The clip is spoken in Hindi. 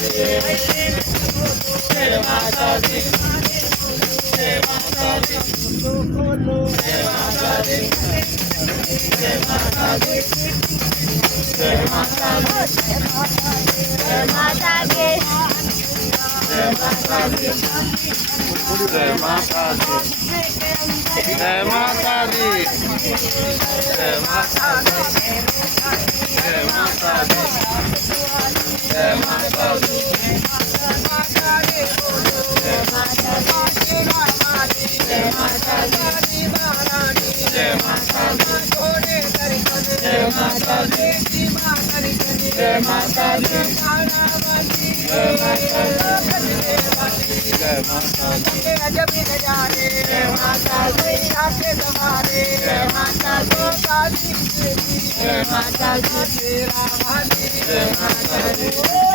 जय माता दी, जय माता दी, जय माता दी, जय माता दी, जय माता दी, जय माता दी, जय माता दी, जय माता दी, जय माता दी, जय माता दी, जय माता दी, जय माता दी, जय माता दी, जय माता दी, जय माता दी, जय माता दी, जय माता दी, जय माता दी, जय माता दी, अजब नजारे जय माता दी, आके तुम्हारे जय माता दी, काशी जय माता दी, तेरा भाती जय माता दी, ओ